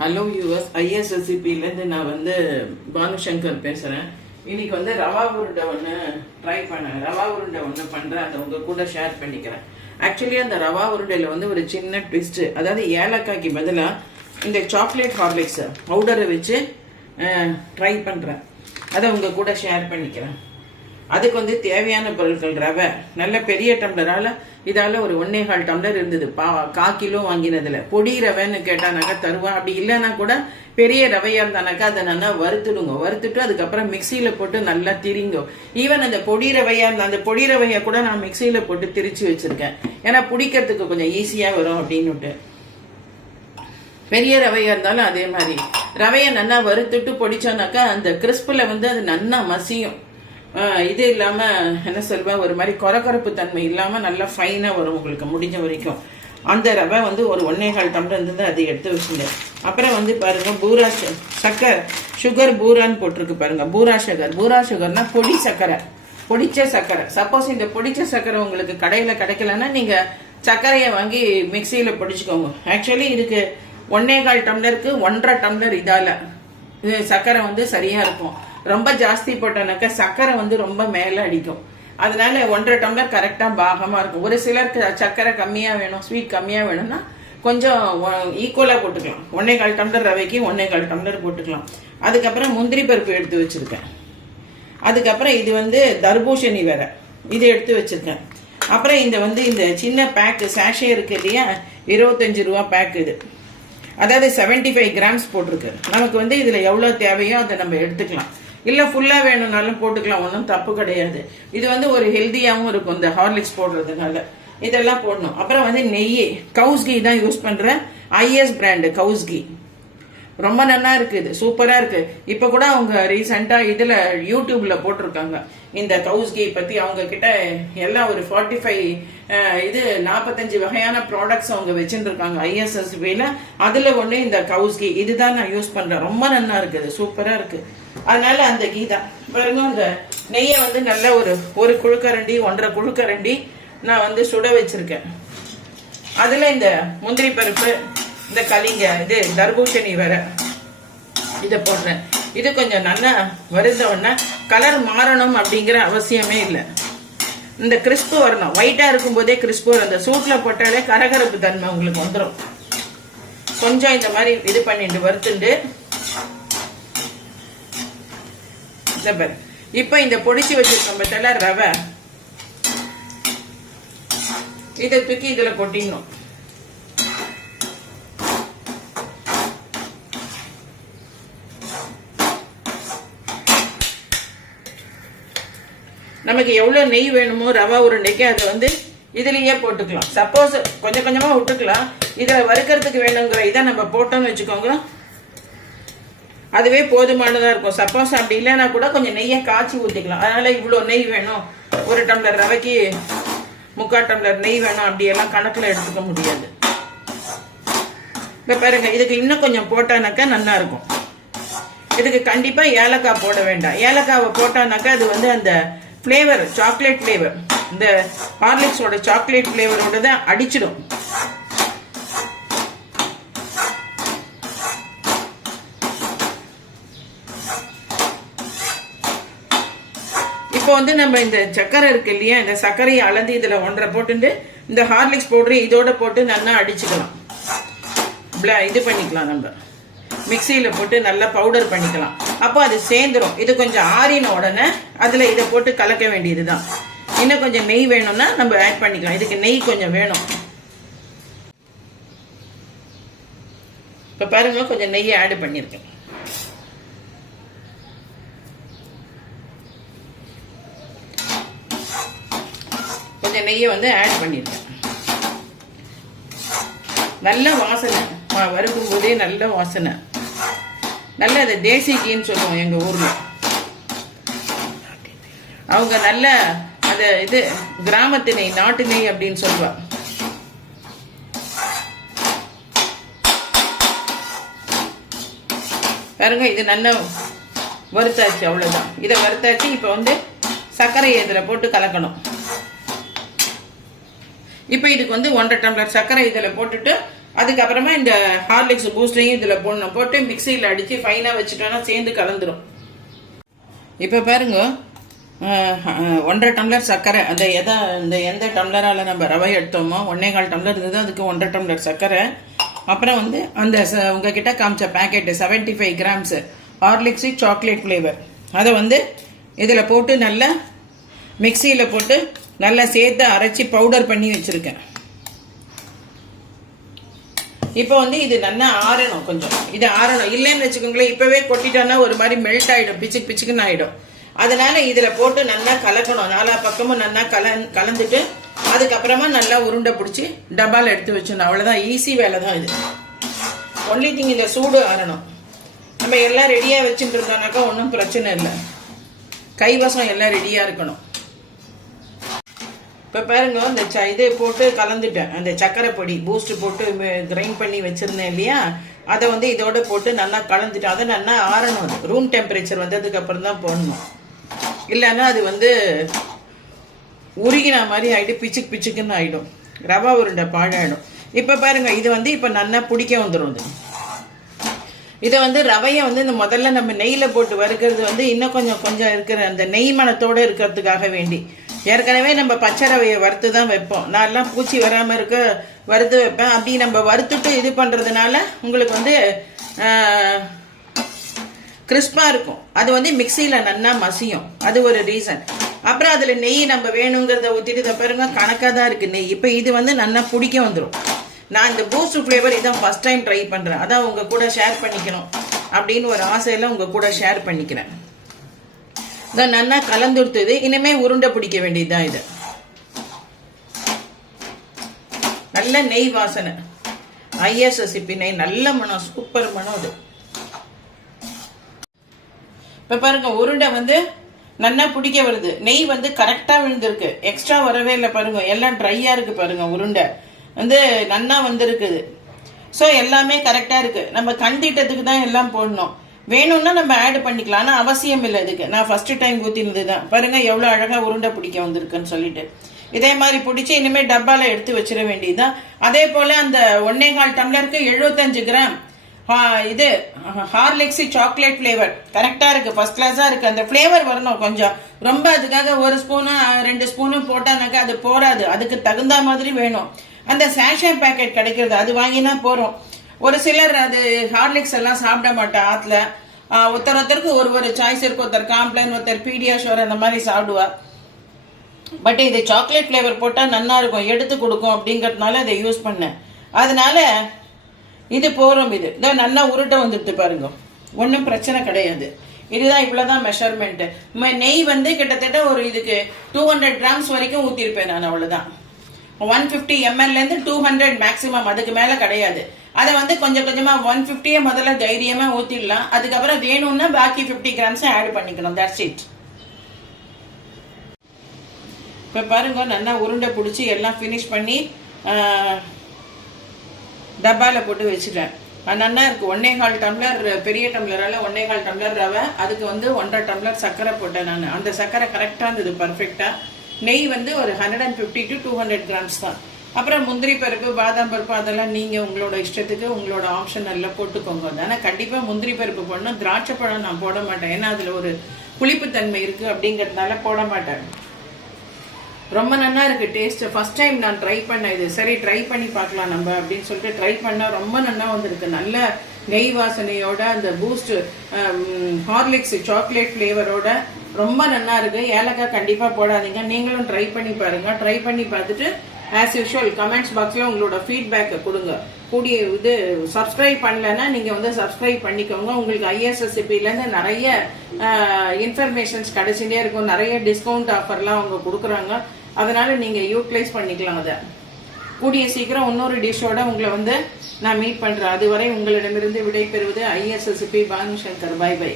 Hello US ஐஎஸ்எஸ்சிபிலேருந்து நான் வந்து பானுசங்கர் பேசுகிறேன் இன்னைக்கு வந்து ரவா உருண்டை ஒன்று ட்ரை பண்ணேன். ரவா உருண்டை ஒன்று பண்ணுறேன் அதை உங்கள் கூட ஷேர் பண்ணிக்கிறேன். ஆக்சுவலி அந்த ரவா உருண்டையில் வந்து ஒரு சின்ன ட்விஸ்ட்டு அதாவது ஏலக்காய்க்கு பதிலாக இந்த சாக்லேட் ஹார்லிக்ஸ் பவுடரை வச்சு ட்ரை பண்ணுறேன் அதை உங்கள் கூட ஷேர் பண்ணிக்கிறேன். அதுக்கு வந்து தேவையான பொருட்கள் ரவை. நல்ல பெரிய டம்ளரால இதால ஒரு ஒன்னே கால் டம்ளர் இருந்தது. பா கா கிலோ வாங்கினதுல. பொடி ரவைன்னு கேட்டானாக்கா தருவா. அப்படி இல்லைன்னா கூட பெரிய ரவையா இருந்தானாக்கா அதை நல்லா வறுத்துடுங்க. வறுத்துட்டு அதுக்கப்புறம் மிக்சியில போட்டு நல்லா திரிங்க. ஈவன் அந்த பொடி ரவையா இருந்தால் அந்த பொடி ரவையை கூட நான் மிக்சியில போட்டு திரிச்சு வச்சிருக்கேன். ஏன்னா பிடிக்கிறதுக்கு கொஞ்சம் ஈஸியா வரும் அப்படின்னுட்டு. பெரிய ரவையா இருந்தாலும் அதே மாதிரி. ரவையை நல்லா வறுத்துட்டு பொடிச்சோன்னாக்கா அந்த கிறிஸ்பில் வந்து அது நல்லா மசியும். இது இல்லாமல் என்ன சொல்வேன் ஒரு மாதிரி கொரகொரப்பு தன்மை இல்லாமல் நல்லா ஃபைனாக வரும் உங்களுக்கு முடிஞ்ச வரைக்கும். அந்த ரவை வந்து ஒரு ஒன்னே கால் டம்ளர் இருந்தது அதை எடுத்து வச்சுங்க. அப்புறம் வந்து பாருங்க பூரா ச- சக்கரை சுகர் பூரான்னு போட்டிருக்கு பாருங்க பூரா சுகர் பூரா சுகர்னா பொடி சக்கரை. பொடிச்ச சக்கரை. சப்போஸ் இந்த பொடிச்ச சக்கரை உங்களுக்கு கடையில் கிடைக்கலன்னா நீங்கள் சர்க்கரையை வாங்கி மிக்சியில் பொடிச்சுக்கோங்க. ஆக்சுவலி இதுக்கு ஒன்னே கால் டம்ளருக்கு ஒன்றரை டம்ளர் இதால். இது சக்கரை வந்து சரியாக இருக்கும். ரொம்ப ஜாஸ்தி போட்டோன்னாக்கா சக்கரை வந்து ரொம்ப மேலே அடிக்கும். அதனால ஒன்றரை டம்ளர் கரெக்டாக பாகமாக இருக்கும். ஒரு சிலருக்கு சக்கரை கம்மியாக வேணும் ஸ்வீட் கம்மியாக வேணும்னா கொஞ்சம் ஈக்குவலாக போட்டுக்கலாம். ஒன்னே கால் டம்ளர் ரவைக்கு ஒன்னே கால் டம்ளர் போட்டுக்கலாம். அதுக்கப்புறம் முந்திரி பருப்பு எடுத்து வச்சுருக்கேன். அதுக்கப்புறம் இது வந்து தர்பூசணி வேற இது எடுத்து வச்சுருக்கேன். அப்புறம் இந்த வந்து இந்த சின்ன பேக்கு சாஷே இருக்கு இல்லையா? இருபத்தஞ்சு ரூபா பேக் இது. அதாவது 75 ஃபைவ் கிராம்ஸ் போட்டிருக்கு. நமக்கு வந்து இதில் எவ்வளோ தேவையோ அதை நம்ம எடுத்துக்கலாம். இல்லை ஃபுல்லாக வேணும்னாலும் போட்டுக்கலாம். ஒன்றும் தப்பு கிடையாது. இது வந்து ஒரு ஹெல்த்தியாகவும் இருக்கும். இந்த ஹார்லிக்ஸ் போடுறதுனால. இதெல்லாம் போடணும். அப்புறம் வந்து நெய் கவுஸ் கீ தான் யூஸ் பண்ணுறேன் ஐஎஸ் பிராண்டு கவுஸ் கீ ரொம்ப நல்லா இருக்கு. இது சூப்பரா இருக்கு. இப்ப கூட அவங்க ரீசெண்டா இதுல யூடியூப்ல போட்டிருக்காங்க. இந்த கவுஸ் கீ பத்தி அவங்க கிட்ட எல்லாம் ஒரு ஃபார்ட்டி ஃபைவ் இது நாற்பத்தஞ்சு வகையான ப்ராடக்ட்ஸ் அவங்க வச்சுருக்காங்க ஐஎஸ்எஸ்பில அதுல ஒண்ணு இந்த கவுஸ் கீ இதுதான் நான் யூஸ் பண்றேன். ரொம்ப நல்லா இருக்குது சூப்பராக சூப்பரா இருக்கு. அதனால அந்த கீ தான் பாருங்க அந்த நெய்யை வந்து நல்ல ஒரு ஒரு குழுக்கரண்டி ஒன்றரை குழுக்கரண்டி நான் வந்து சுட வச்சிருக்கேன். அதுல இந்த முந்திரி பருப்பு இந்த கலிங்க இது தர்பூசணி வேற இதை போடுறேன். இது கொஞ்சம் நல்லா வருத உடனே கலர் மாறணும் அப்படிங்கிற அவசியமே இல்லை. இந்த கிறிஸ்பு வரணும். ஒயிட்டா இருக்கும்போதே கிறிஸ்பு வரும். அந்த சூட்ல போட்டாலே கரகரப்பு தன்மை உங்களுக்கு வந்துடும் கொஞ்சம் இந்த மாதிரி இது பண்ணிட்டு வறுத்துண்டு இந்த இப்போ இந்த பொடிச்சு வச்சிருக்கோம் பார்த்தல ரவை. இதை தூக்கி இதுல கொட்டிடணும். நமக்கு எவ்வளவு நெய் வேணுமோ ரவா உருண்டைக்கு அதை வந்து இதுலயே போட்டுக்கலாம். சப்போஸ் கொஞ்சம் கொஞ்சமா விட்டுக்கலாம். இதுல வறுக்கிறதுக்கு வேணுங்கிற இதை நம்ம போட்டோம்னு வச்சுக்கோங்க. அதுவே போதுமானதா இருக்கும். சப்போஸ் அப்படி இல்லைன்னா கூட கொஞ்சம் நெய்யை காய்ச்சி ஊற்றிக்கலாம் அதனால இவ்வளோ நெய் வேணும். ஒரு டம்ளர் ரவைக்கு முக்கால் டம்ளர் நெய் வேணும். அப்படியெல்லாம் கணக்கில் எடுத்துக்க முடியாது. இப்போ பாருங்க இதுக்கு இன்னும் கொஞ்சம் போட்டானாக்கா நல்லா இருக்கும். இதுக்கு கண்டிப்பா ஏலக்காய் போட வேண்டாம். ஏலக்காவை போட்டானாக்கா அது வந்து அந்த ஃப்ளேவர் சாக்லேட் ஃப்ளேவர் இந்த ஹார்லிக்ஸோட சாக்லேட் ஃப்ளேவரோட தான் அடிச்சிடும். இப்போ வந்து நம்ம இந்த சக்கரை இருக்கு இல்லையா? இந்த சர்க்கரையை அளந்து இதுல ஒன்றரை போட்டுட்டு இந்த ஹார்லிக்ஸ் பவுடரை இதோட போட்டு நல்லா அடிச்சுக்கலாம். இது பண்ணிக்கலாம் நம்ம. மிக்சியில் போட்டு நல்லா பவுடர் பண்ணிக்கலாம். அப்போ அது சேர்ந்துரும். இது கொஞ்சம் ஆறின உடனே அதில் இதை போட்டு கலக்க வேண்டியதுதான். இன்னும் கொஞ்சம் நெய் வேணும்னா நம்ம ஆட் பண்ணிக்கலாம். இதுக்கு நெய் கொஞ்சம் வேணும். இப்போ பாருங்க கொஞ்சம் நெய்யை ஆட் பண்ணியிருக்கேன். நெய்யை வந்து ஆட் பண்ணியிருக்கேன் நல்ல வாசனை. வறுக்கும் போதே நல்ல வாசனை. நல்ல அது தேசி கீன்னு சொல்லுவோம் எங்க ஊர்ல. அவங்க நல்ல அந்த இது கிராமத்து நெய் நாட்டு நெய் அப்படின்னு சொல்லுவாங்க பாருங்க இது நல்ல வறுத்தாச்சு அவ்வளவுதான். இதை வறுத்தாச்சு இப்போ வந்து சர்க்கரையை இதில் போட்டு கலக்கணும். இப்போ இதுக்கு வந்து ஒன்றரை டம்ளர் சர்க்கரை இதில் போட்டுட்டு அதுக்கப்புறமா இந்த ஹார்லிக்ஸ் பூஸ்ட்லையும் இதில் போடணும். போட்டு மிக்சியில் அடித்து ஃபைனாக வச்சுட்டோன்னா சேர்ந்து கலந்துரும். இப்போ பாருங்க ஒன்றரை டம்ளர் சர்க்கரை. அந்த எதை இந்த எந்த டம்ளரால் நம்ம ரவை எடுத்தோமோ ஒன்னே கால் டம்ளர் இருந்தது அதுக்கு ஒன்றரை டம்ளர் சர்க்கரை. அப்புறம் வந்து அந்த ச- உங்ககிட்ட காமிச்ச packet seventy five grams Horlicks chocolate flavour அதை வந்து இதில் போட்டு நல்லா மிக்சியில் போட்டு நல்லா சேர்த்து அரைச்சி பவுடர் பண்ணி வச்சுருக்கேன். இப்போ வந்து இது நல்லா ஆறணும் கொஞ்சம். இது ஆறணும். இல்லைன்னு வச்சுக்கோங்களேன் இப்போவே கொட்டிட்டோன்னா ஒரு மாதிரி மெல்ட் ஆகிடும் பிச்சுக்கு பிச்சுக்குன்னு ஆகிடும் அதனால இதில் போட்டு நல்லா கலக்கணும். நாலா பக்கமும் நல்லா கல கலந்துட்டு அதுக்கப்புறமா நல்லா உருண்டை பிடிச்சி டப்பாவில் எடுத்து வச்சிடணும். அவ்வளோதான் ஈஸி வேலை தான் இது. ஒன்லி திங் இந்த சூடு ஆறணும். நம்ம எல்லாம் ரெடியாக வச்சுட்டு இருந்தோம்னாக்கா ஒன்றும் பிரச்சனை இல்லை. கைவசம் எல்லாம் ரெடியாக இருக்கணும். இப்போ பாருங்க இந்த ச இதை போட்டு கலந்துட்டேன். அந்த சக்கரை பொடி பூஸ்ட் போட்டு கிரைண்ட் பண்ணி வச்சுருந்தேன் இல்லையா? அதை வந்து இதோட போட்டு நல்லா கலந்துட்டேன் அதை நல்லா ஆறணும் அது. ரூம் டெம்பரேச்சர் வந்ததுக்கு அப்புறம் தான் போடணும். இல்லைன்னா அது வந்து உருகின மாதிரி ஆகிட்டு பிச்சுக்கு பிச்சுக்குன்னு ஆகிடும் ரவா உருண்டை பாழாயிடும். இப்போ பாருங்க இது வந்து இப்போ நல்லா பிடிக்க வந்துடும் அது. இதை வந்து ரவையை வந்து இந்த முதல்ல நம்ம நெய்யில் போட்டு வறுக்கிறது வந்து இன்னும் கொஞ்சம் கொஞ்சம் இருக்கிற அந்த நெய் மனத்தோடு இருக்கிறதுக்காக வேண்டி. ஏற்கனவே நம்ம பச்சை ரவையை வறுத்து தான் வைப்போம். நான்லாம் பூச்சி வராமல் இருக்க வறுத்து வைப்பேன். அப்படி நம்ம வறுத்துட்டு இது பண்ணுறதுனால உங்களுக்கு வந்து கிறிஸ்பாக இருக்கும். அது வந்து மிக்சியில் நல்லா மசியும். அது ஒரு ரீசன். அப்புறம் அதில் நெய் நம்ம வேணுங்கிறத ஊற்றிட்டு இதை பாருங்க கணக்காக தான் இருக்குது நெய். இப்போ இது வந்து நல்லா பிடிக்க வந்துடும் நான் இந்த பூஸ்ட் ஃப்ளேவர் இதான் ஃபஸ்ட் டைம் ட்ரை பண்ணுறேன் அதான் உங்கள் கூட ஷேர் பண்ணிக்கணும். அப்படின்னு ஒரு ஆசையில் உங்கள் கூட ஷேர் பண்ணிக்கிறேன். இதான் நல்லா கலந்துடுத்தது இனிமே உருண்டை பிடிக்க வேண்டியதுதான் இது. நல்ல நெய் வாசனை. ஐஎஸ்எஸ்சிபி நெய் நல்ல மனம் சூப்பர் மனம் அது. இப்போ பாருங்க உருண்டை வந்து நல்லா பிடிக்க வருது. நெய் வந்து கரெக்டாக விழுந்திருக்கு. எக்ஸ்ட்ரா வரவே இல்லை பாருங்க. எல்லாம் ட்ரையாக இருக்கு பாருங்க உருண்டை. வந்து நல்லா வந்திருக்குது. ஸோ எல்லாமே கரெக்டாக இருக்குது நம்ம கண்டிட்டதுக்கு தான் எல்லாம் போடணும். வேணும்னா நம்ம ஆட் பண்ணிக்கலாம் ஆனால் அவசியம் இல்லை இதுக்கு. நான் ஃபஸ்ட்டு டைம் ஊற்றினது தான் பாருங்கள் எவ்வளோ அழகாக உருண்டை பிடிக்க வந்திருக்குன்னு சொல்லிட்டு. இதே மாதிரி பிடிச்சி இனிமேல் டப்பாவில் எடுத்து வச்சிட வேண்டியதுதான். அதே போல் அந்த ஒன்னே கால் டம்ளருக்கு எழுபத்தஞ்சு கிராம் இது ஹார்லிக்ஸி சாக்லேட் ஃப்ளேவர் கரெக்டாக இருக்குது ஃபஸ்ட் கிளாஸாக இருக்குது அந்த ஃப்ளேவர் வரணும் கொஞ்சம். ரொம்ப அதுக்காக ஒரு ஸ்பூனு ரெண்டு ஸ்பூனும் போட்டானாக்கா அது போராது அதுக்கு தகுந்த மாதிரி வேணும். அந்த சேஷே பேக்கெட் கிடைக்கிறது அது வாங்கினா போகிறோம் ஒரு சிலர் அது ஹார்லிக்ஸ் எல்லாம் சாப்பிட மாட்டா ஆற்றுல ஒருத்தர் ஒருத்தருக்கு ஒரு ஒரு சாய்ஸ் இருக்கு. ஒருத்தர் காம்ப்ளன் ஒருத்தர் பீடியாஷோர் அந்த மாதிரி சாப்பிடுவா பட் இது சாக்லேட் ஃப்ளேவர் போட்டால் நல்லா இருக்கும். எடுத்து கொடுக்கும் அப்படிங்கிறதுனால இதை யூஸ் பண்ணேன். அதனால இது போகிறோம் இது. இதோ நல்லா உருட்டை வந்துடுது பாருங்க. ஒன்றும் பிரச்சனை கிடையாது. இதுதான் இவ்வளோதான் மெஷர்மெண்ட்டு நெய் வந்து கிட்டத்தட்ட ஒரு இதுக்கு டூ ஹண்ட்ரட் கிராம்ஸ் வரைக்கும் ஊற்றிருப்பேன் நான் அவ்வளோதான் ஒன் ஃபிஃப்டி எம்எல்லேருந்து டூ ஹண்ட்ரட் மேக்ஸிமம் அதுக்கு மேலே கிடையாது. அதை வந்து கொஞ்சம் கொஞ்சமாக ஒன் ஃபிஃப்டியே முதல்ல தைரியமாக ஊற்றிடலாம் அதுக்கப்புறம் வேணும்னா பாக்கி ஃபிஃப்டி கிராம்ஸை ஆட் பண்ணிக்கணும். தட்ஸ் இட் இப்போ பாருங்க நல்லா உருண்டை பிடிச்சி எல்லாம் ஃபினிஷ் பண்ணி டப்பாவில் போட்டு வச்சுட்டேன். நல்லா இருக்கு. ஒன்னே கால் டம்ளர் பெரிய டம்ளரால் ஒன்னே கால் டம்ளர் ரவை. அதுக்கு வந்து ஒன்றரை டம்ளர் சர்க்கரை போட்டேன் நான். அந்த சர்க்கரை கரெக்டாக இருந்தது பர்ஃபெக்டாக நெய் வந்து ஒரு hundred and fifty to two hundred grams தான். அப்புறம் முந்திரி பருப்பு பாதாம் பருப்பு அதெல்லாம் நீங்கள் உங்களோட இஷ்டத்துக்கு உங்களோட ஆப்ஷன் எல்லாம் போட்டுக்கோங்க. ஆனால் கண்டிப்பாக முந்திரி பருப்பு போடணும். திராட்சை பழம் நான் போட மாட்டேன். ஏன்னா அதில் ஒரு புளிப்புத்தன்மை இருக்குது அப்படிங்கிறதுனால போட மாட்டேன். ரொம்ப நல்லா இருக்கு டேஸ்ட் ஃபர்ஸ்ட் டைம் நான் ட்ரை பண்ணேன் இது. சரி ட்ரை பண்ணி பார்க்கலாம் நம்ம அப்படின்னு சொல்லிட்டு ட்ரை பண்ணால் ரொம்ப நல்லா வந்திருக்கு. நல்ல நெய் வாசனையோட அந்த பூஸ்ட் ஹார்லிக்ஸ் சாக்லேட் ஃப்ளேவரோட ரொம்ப நல்லா இருக்கு. ஏலக்காய் கண்டிப்பாக போடாதீங்க. நீங்களும் ட்ரை பண்ணி பாருங்க. ட்ரை பண்ணி பார்த்துட்டு ஆஸ் யூஷுவல் கமெண்ட்ஸ் பாக்ஸ்ல உங்களோட ஃபீட்பேக்கை கொடுங்க. கூடிய இது சப்ஸ்கிரைப் பண்ணலன்னா நீங்க வந்து சப்ஸ்கிரைப் பண்ணிக்கோங்க. உங்களுக்கு ஐஎஸ்எஸ்சிபில இருந்து நிறைய இன்ஃபர்மேஷன்ஸ் கிடைச்சிட்டே இருக்கும். நிறைய டிஸ்கவுண்ட் ஆஃபர்லாம் அவங்க கொடுக்குறாங்க. அதனால நீங்க யூட்டிலைஸ் பண்ணிக்கலாம் அதை. கூடிய சீக்கிரம் இன்னொரு டிஷ்ஷோட உங்களை வந்து நான் மீட் பண்றேன். அதுவரை உங்களிடமிருந்து விடைபெறுவது ஐஎஸ்எஸ்பி பானுசங்கர். Bye bye by